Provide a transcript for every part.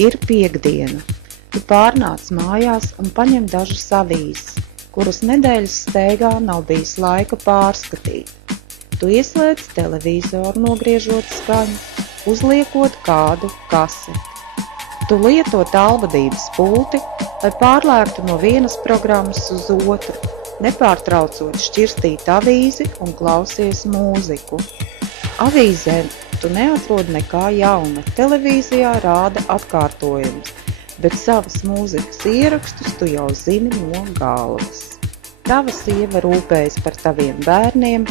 Ir piektdiena. Tu pārnāc mājās un paņem dažas avīzes, kuras nedēļas steigā nav bijis laika pārskatīt. Tu ieslēdz televizoru, nogriežot skaņu, uzliekot kādu kaseti. Tu lieto tālvadības pulti, lai pārlēktu no vienas programmas uz otru, nepārtraucot šķirstīt avīzi un klausies mūziku. Avīzē tu neatrod nekā jauna, televīzijā rāda atkārtojums, bet savas mūzikas ierakstus tu jau zini no galvas. Tava sieva rūpējas par taviem bērniem,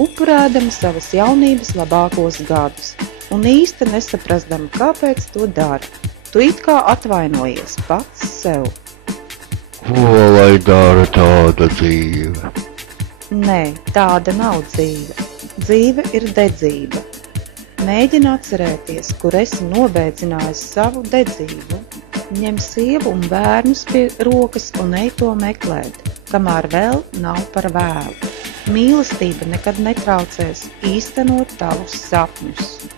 upurēdama savas jaunības labākos gadus, un īsti nesaprastama, kāpēc to dara. Tu it kā atvainojies pats sev. Ko lai dara tāda dzīve? Nē, tāda nav dzīve. Dzīve ir dedzība. Mēģini atcerēties, kur esi nobēdzinājis savu dedzību. Ņem sievu un bērnus pie rokas un ej to meklēt, kamēr vēl nav par vēlu. Mīlestība nekad netraucēs īstenot tavus sapņus.